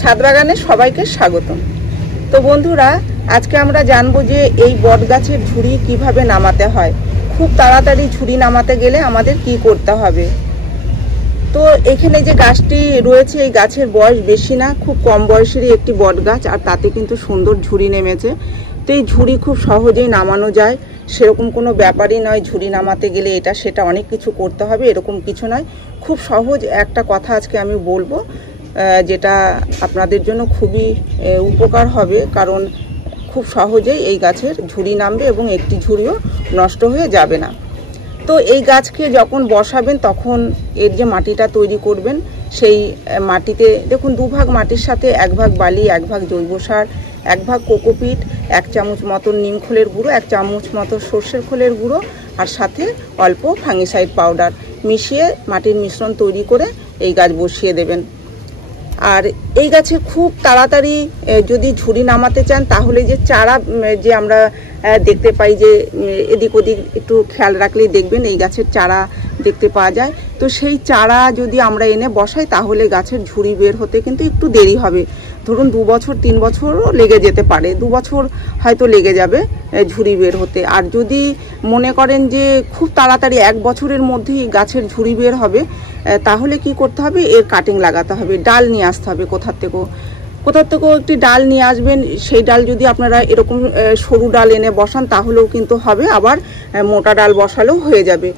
ছাদ বাগানে সবাইকে স্বাগতম। তো বন্ধুরা, আজকে আমরা জানবো যে এই বট গাছের ঝুড়ি কিভাবে নামাতে হয়। খুব তাড়াতাড়ি ঝুড়ি নামাতে গেলে আমাদের কি করতে হবে। তো এখানে যে গাছটি রয়েছে, এই গাছের বয়স বেশি না, খুব কম বয়সেরই একটি বট গাছ, আর তাতে কিন্তু সুন্দর ঝুড়ি নেমেছে। তো এই ঝুড়ি খুব সহজেই নামানো যায়, সেরকম কোনো ব্যাপারই নয়। ঝুড়ি নামাতে গেলে এটা সেটা অনেক কিছু করতে হবে, এরকম কিছু নয়। খুব সহজ একটা কথা আজকে আমি বলবো, যেটা আপনাদের জন্য খুবই উপকার হবে, কারণ খুব সহজেই এই গাছের ঝুড়ি নামবে এবং একটি ঝুড়িও নষ্ট হয়ে যাবে না। তো এই গাছকে যখন বসাবেন তখন এর যে মাটিটা তৈরি করবেন, সেই মাটিতে দেখুন দুভাগ মাটির সাথে 1 ভাগ বালি, 1 ভাগ জৈব সার, 1 ভাগ কোকোপিট, 1 চামচ মতো নিম খোলের গুঁড়ো, 1 চামচ মতো সর্ষের খোলের গুঁড়ো, আর সাথে অল্প ফাঙ্গিসাইড পাউডার মিশিয়ে মাটির মিশ্রণ তৈরি করে এই গাছ বসিয়ে দেবেন। আর এই গাছে খুব তাড়াতাড়ি যদি ঝুড়ি নামাতে চান, তাহলে যে চারা যে আমরা দেখতে পাই, যে এদিক ওদিক একটু খেয়াল রাখলেই দেখবেন এই গাছের চারা দেখতে পাওয়া যায়। তো সেই চারা যদি আমরা এনে বসাই, তাহলে গাছের ঝুড়ি বের হতে কিন্তু একটু দেরি হবে। ধরুন 2 বছর 3 বছরও লেগে যেতে পারে, 2 বছর হয়তো লেগে যাবে ঝুড়ি বের হতে। আর যদি মনে করেন যে খুব তাড়াতাড়ি 1 বছরের মধ্যেই গাছের ঝুড়ি বের হবে, তাহলে কি করতে হবে, এর কাটিং লাগাতে হবে, ডাল নিয়ে আসতে হবে কোথার থেকেও একটি ডাল নিয়ে আসবেন। সেই ডাল যদি আপনারা এরকম সরু ডাল এনে বসান তাহলেও কিন্তু হবে, আবার মোটা ডাল বসালেও হয়ে যাবে।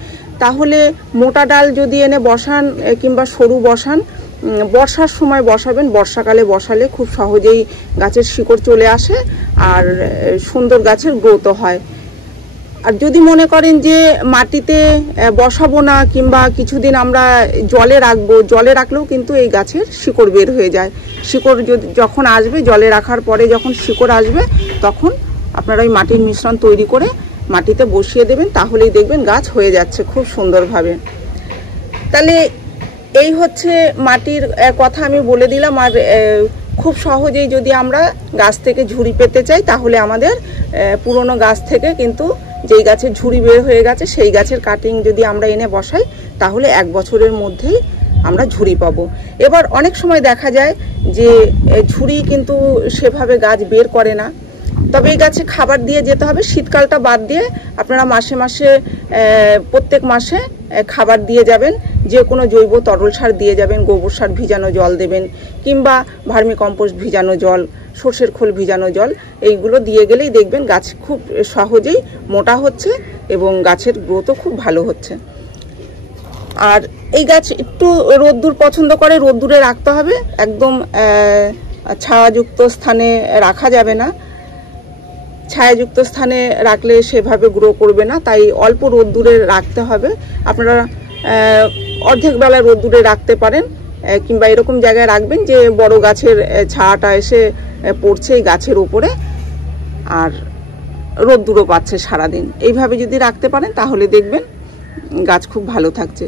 তাহলে মোটা ডাল যদি এনে বসান কিংবা সরু বসান, বর্ষার সময় বসাবেন। বর্ষাকালে বসালে খুব সহজেই গাছের শিকড় চলে আসে আর সুন্দর গাছের গ্রোথও হয়। আর যদি মনে করেন যে মাটিতে বসাবো না কিংবা কিছুদিন আমরা জলে রাখবো, জলে রাখলেও কিন্তু এই গাছের শিকড় বের হয়ে যায়। শিকড় যখন আসবে, জলে রাখার পরে যখন শিকড় আসবে, তখন আপনারা ওই মাটির মিশ্রণ তৈরি করে মাটিতে বসিয়ে দেবেন, তাহলেই দেখবেন গাছ হয়ে যাচ্ছে খুব সুন্দরভাবে। তাহলে এই হচ্ছে মাটির কথা আমি বলে দিলাম। আর খুব সহজেই যদি আমরা গাছ থেকে ঝুড়ি পেতে চাই, তাহলে আমাদের পুরনো গাছ থেকে কিন্তু যেই গাছের ঝুড়ি বের হয়ে গেছে, সেই গাছের কাটিং যদি আমরা এনে বসাই, তাহলে 1 বছরের মধ্যেই আমরা ঝুড়ি পাবো। এবার অনেক সময় দেখা যায় যে ঝুড়ি কিন্তু সেভাবে গাছ বের করে না, তবে এই গাছে খাবার দিয়ে যেতে হবে। শীতকালটা বাদ দিয়ে আপনারা মাসে মাসে প্রত্যেক মাসে খাবার দিয়ে যাবেন, যে কোনো জৈব তরল সার দিয়ে যাবেন, গোবর সার ভিজানো জল দেবেন, কিংবা ভার্মি কম্পোস্ট ভিজানো জল, সর্ষের খোল ভিজানো জল, এইগুলো দিয়ে গেলেই দেখবেন গাছ খুব সহজেই মোটা হচ্ছে এবং গাছের গ্রোথও খুব ভালো হচ্ছে। আর এই গাছ একটু রোদ্দুর পছন্দ করে, রোদ্দুরে রাখতে হবে, একদম ছায়াযুক্ত স্থানে রাখা যাবে না। ছায়াযুক্ত স্থানে রাখলে সেভাবে গ্রো করবে না, তাই অল্প রোদ্দুরে রাখতে হবে। আপনারা অর্ধেক বেলা রোদ্দুরে রাখতে পারেন, কিংবা এরকম জায়গায় রাখবেন যে বড় গাছের ছায়াটা এসে পড়ছে এই গাছের উপরে, আর রোদ্দুরও পাচ্ছে সারাদিন। এইভাবে যদি রাখতে পারেন তাহলে দেখবেন গাছ খুব ভালো থাকছে।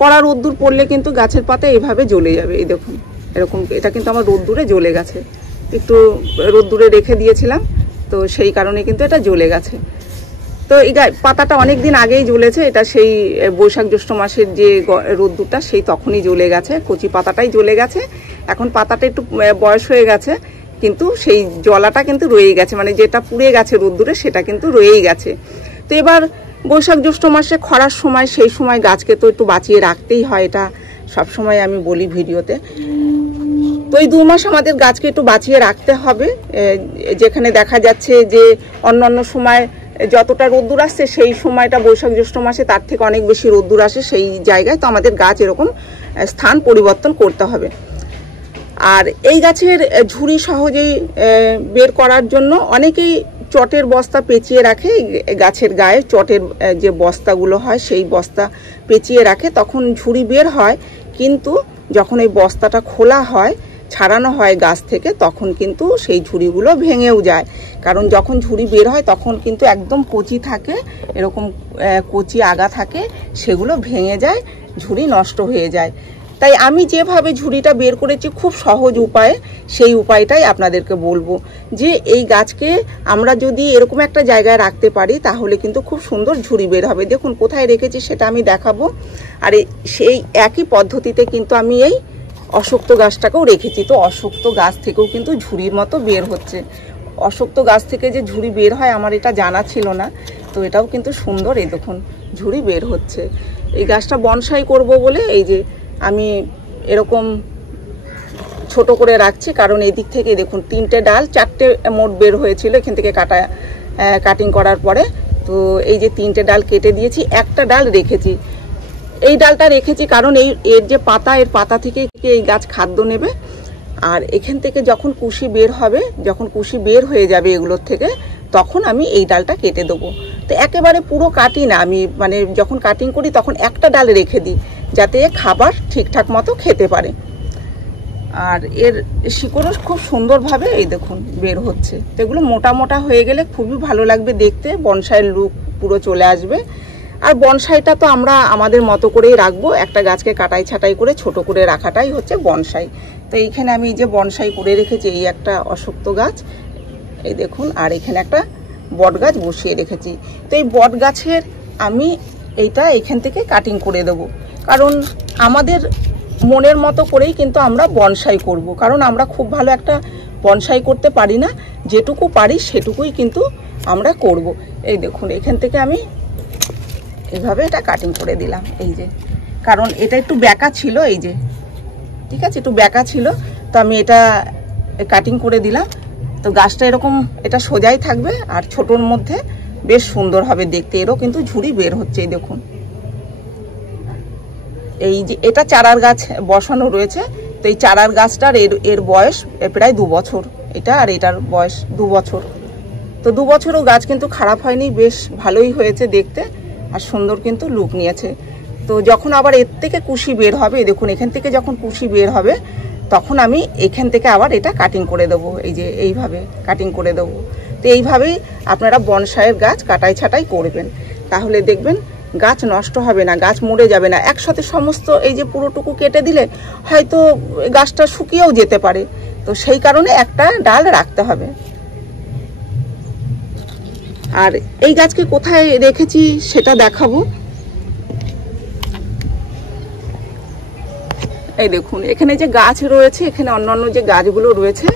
কড়া রোদ্দুর পড়লে কিন্তু গাছের পাতা এইভাবে জ্বলে যাবে। এই দেখুন, এরকম, এটা কিন্তু আমার রোদ্দুরে জ্বলে গেছে, একটু রোদ্দুরে রেখে দিয়েছিলাম, তো সেই কারণে কিন্তু এটা জ্বলে গেছে। তো এই পাতাটা অনেক দিন আগেই জ্বলেছে, এটা সেই বৈশাখ জ্যৈষ্ঠ মাসের যে রোদ্দুরটা, সেই তখনই জ্বলে গেছে, কচি পাতাটাই জ্বলে গেছে। এখন পাতাটা একটু বয়স হয়ে গেছে, কিন্তু সেই জ্বলাটা কিন্তু রয়েই গেছে, মানে যেটা পুড়ে গেছে রোদ্দুরে সেটা কিন্তু রয়েই গেছে। তো এবার বৈশাখ জ্যৈষ্ঠ মাসে খরার সময়, সেই সময় গাছকে তো একটু বাঁচিয়ে রাখতেই হয়, এটা সবসময় আমি বলি ভিডিওতে। তো এই 2 মাস আমাদের গাছকে একটু বাঁচিয়ে রাখতে হবে। যেখানে দেখা যাচ্ছে যে অন্যান্য সময় যতটা রোদ্দুর আসছে, সেই সময়টা বৈশাখ জ্যৈষ্ঠ মাসে তার থেকে অনেক বেশি রোদ্দুর আসে, সেই জায়গায় তো আমাদের গাছ এরকম স্থান পরিবর্তন করতে হবে। আর এই গাছের ঝুড়ি সহজেই বের করার জন্য অনেকেই চটের বস্তা পেঁচিয়ে রাখে গাছের গায়ে। চটের যে বস্তাগুলো হয়, সেই বস্তা পেঁচিয়ে রাখে, তখন ঝুড়ি বের হয়। কিন্তু যখন এই বস্তাটা খোলা হয়, ছাড়ানো হয় গাছ থেকে, তখন কিন্তু সেই ঝুড়িগুলো ভেঙেও যায়। কারণ যখন ঝুড়ি বের হয় তখন কিন্তু একদম কচি থাকে, এরকম কচি আগা থাকে, সেগুলো ভেঙে যায়, ঝুড়ি নষ্ট হয়ে যায়। তাই আমি যেভাবে ঝুড়িটা বের করেছি খুব সহজ উপায়ে, সেই উপায়টাই আপনাদেরকে বলবো, যে এই গাছকে আমরা যদি এরকম একটা জায়গায় রাখতে পারি, তাহলে কিন্তু খুব সুন্দর ঝুড়ি বের হবে। দেখুন কোথায় রেখেছি সেটা আমি দেখাবো। আর সেই একই পদ্ধতিতে কিন্তু আমি এই অশক্ত গাছটাকেও রেখেছি। তো অশক্ত গাছ থেকেও কিন্তু ঝুড়ির মতো বের হচ্ছে। অশক্ত গাছ থেকে যে ঝুড়ি বের হয় আমার এটা জানা ছিল না। তো এটাও কিন্তু সুন্দর, এই দেখুন ঝুড়ি বের হচ্ছে। এই গাছটা বনসাই করব বলে এই যে আমি এরকম ছোট করে রাখছি, কারণ এই দিক থেকে দেখুন 3টে ডাল 4টে মোট বের হয়েছিল এখান থেকে কাটিং করার পরে। তো এই যে 3টে ডাল কেটে দিয়েছি, একটা ডাল রেখেছি। এই ডালটা রেখেছি কারণ এর যে পাতা, এর পাতা থেকে এই গাছ খাদ্য নেবে। আর এখান থেকে যখন কুশি বের হবে, যখন কুশি বের হয়ে যাবে এগুলোর থেকে, তখন আমি এই ডালটা কেটে দেবো। তো একেবারে পুরো কাটি না আমি, মানে যখন কাটিং করি তখন একটা ডাল রেখে দিই যাতে খাবার ঠিকঠাক মতো খেতে পারে। আর এর শিকড়ও খুব সুন্দরভাবে এই দেখুন বের হচ্ছে। তো এগুলো মোটা মোটা হয়ে গেলে খুবই ভালো লাগবে দেখতে, বনসাইয়ের লুক পুরো চলে আসবে। আর বনসাইটা তো আমরা আমাদের মতো করেই রাখবো, একটা গাছকে কাটাই ছাটাই করে ছোট করে রাখাটাই হচ্ছে বনসাই। তো এইখানে আমি যে বনসাই করে রেখেছি, এই একটা অশক্ত গাছ এই দেখুন, আর এখানে একটা বট গাছ বসিয়ে রেখেছি। তো এই বট গাছের আমি এইটা এখান থেকে কাটিং করে দেব, কারণ আমাদের মনের মতো করেই কিন্তু আমরা বনসাই করব, কারণ আমরা খুব ভালো একটা বনসাই করতে পারি না, যেটুকু পারি সেটুকুই কিন্তু আমরা করব। এই দেখুন এখান থেকে আমি এইভাবে এটা কাটিং করে দিলাম, এই যে, কারণ এটা একটু ব্যাকা ছিল, এই যে ঠিক আছে, একটু ব্যাকা ছিল, তো আমি এটা কাটিং করে দিলাম। তো গাছটা এরকম এটা সোজাই থাকবে আর ছোটোর মধ্যে বেশ সুন্দর হবে দেখতে। এরও কিন্তু ঝুড়ি বের হচ্ছে, এই দেখুন। এই যে এটা চারার গাছ বসানো রয়েছে, তো এই চারার গাছটার এর বয়স প্রায় 2 বছর, এটা আর এটার বয়স 2 বছর। তো 2 বছরও গাছ কিন্তু খারাপ হয়নি, বেশ ভালোই হয়েছে দেখতে আর সুন্দর কিন্তু লুক নিয়েছে। তো যখন আবার এর থেকে কুশি বের হবে, দেখুন এখান থেকে যখন কুশি বের হবে তখন আমি এখান থেকে আবার এটা কাটিং করে দেবো, এই যে এইভাবে কাটিং করে দেবো। তো এইভাবেই আপনারা বনসাইয়ের গাছ কাটাই ছাটাই করবেন, তাহলে দেখবেন গাছ নষ্ট হবে না, গাছ মরে যাবে না। একসাথে সমস্ত এই যে পুরোটুকু কেটে দিলে হয়তো গাছটা শুকিয়েও যেতে পারে, তো সেই কারণে একটা ডাল রাখতে হবে। আর এই গাছকে কোথায় রেখেছি সেটা দেখাবো। এই দেখুন এখানে যে গাছ রয়েছে, এখানে অন্যান্য যে গাছগুলো রয়েছে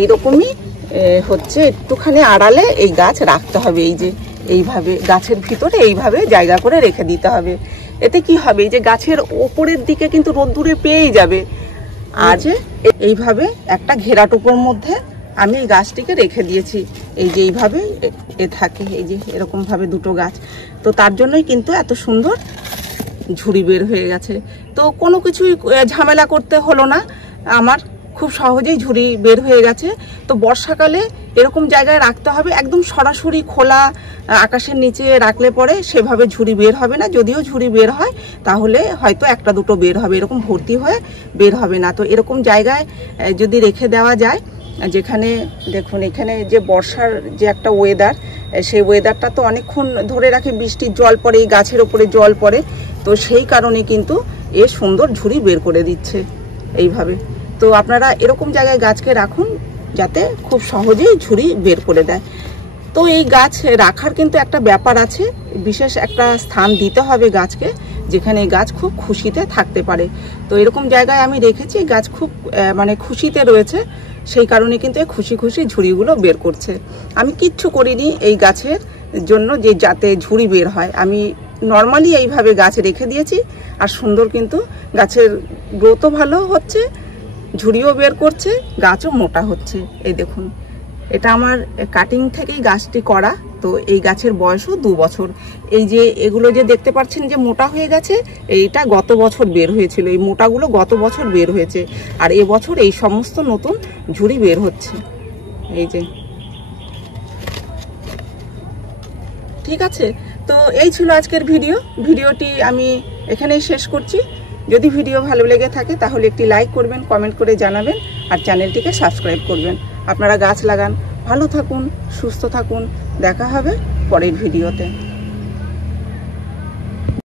এইরকমই হচ্ছে একটুখানি আড়ালে এই গাছ রাখতে হবে, এই যে এইভাবে গাছের ভিতরে এইভাবে জায়গা করে রেখে দিতে হবে। এতে কি হবে, এই যে গাছের ওপরের দিকে কিন্তু রোদ্দুরে পেয়েই যাবে। আর যে এইভাবে একটা ঘেরাটোপোর মধ্যে আমি এই গাছটিকে রেখে দিয়েছি, এই যে এইভাবে থাকে, এই যে এরকম ভাবে 2টো গাছ। তো তার জন্যই কিন্তু এত সুন্দর ঝুড়ি বের হয়ে গেছে। তো কোনো কিছুই ঝামেলা করতে হলো না আমার, খুব সহজেই ঝুড়ি বের হয়ে গেছে। তো বর্ষাকালে এরকম জায়গায় রাখতে হবে, একদম সরাসরি খোলা আকাশের নিচে রাখলে পরে সেভাবে ঝুড়ি বের হবে না। যদিও ঝুড়ি বের হয় তাহলে হয়তো 1টা 2টো বের হবে, এরকম ভর্তি হয়ে বের হবে না। তো এরকম জায়গায় যদি রেখে দেওয়া যায়, যেখানে দেখুন এখানে যে বর্ষার যে একটা ওয়েদার, সেই ওয়েদারটা তো অনেকক্ষণ ধরে রাখে, বৃষ্টির জল পড়ে, এই গাছের ওপরে জল পড়ে, তো সেই কারণে কিন্তু এ সুন্দর ঝুড়ি বের করে দিচ্ছে এইভাবে। তো আপনারা এরকম জায়গায় গাছকে রাখুন যাতে খুব সহজেই ঝুড়ি বের করে দেয়। তো এই গাছ রাখার কিন্তু একটা ব্যাপার আছে, বিশেষ একটা স্থান দিতে হবে গাছকে, যেখানে এই গাছ খুব খুশিতে থাকতে পারে। তো এরকম জায়গায় আমি রেখেছি, গাছ খুব মানে খুশিতে রয়েছে, সেই কারণে কিন্তু এই খুশি খুশি ঝুড়িগুলো বের করছে। আমি কিচ্ছু করিনি এই গাছের জন্য যে যাতে ঝুড়ি বের হয়, আমি নর্মালি এইভাবে গাছ রেখে দিয়েছি আর সুন্দর কিন্তু গাছের গ্রোথও ভালো হচ্ছে, ঝুড়িও বের করছে, গাছও মোটা হচ্ছে। এই দেখুন এটা আমার কাটিং থেকেই গাছটি করা, তো এই গাছের বয়সও 2 বছর। এই যে এগুলো যে দেখতে পাচ্ছেন যে মোটা হয়ে গেছে, এইটা গত বছর বের হয়েছিল, এই মোটাগুলো গত বছর বের হয়েছে, আর এবছর এই সমস্ত নতুন ঝুড়ি বের হচ্ছে। এই যে ঠিক আছে, তো এই ছিল আজকের ভিডিওটি আমি এখানেই শেষ করছি। যদি ভিডিও ভালো লেগে থাকে তাহলে একটি লাইক করবেন, কমেন্ট করে জানাবেন আর চ্যানেলটিকে সাবস্ক্রাইব করবেন। আপনারা গাছ লাগান, ভালো থাকুন, সুস্থ থাকুন, দেখা হবে পরের ভিডিওতে।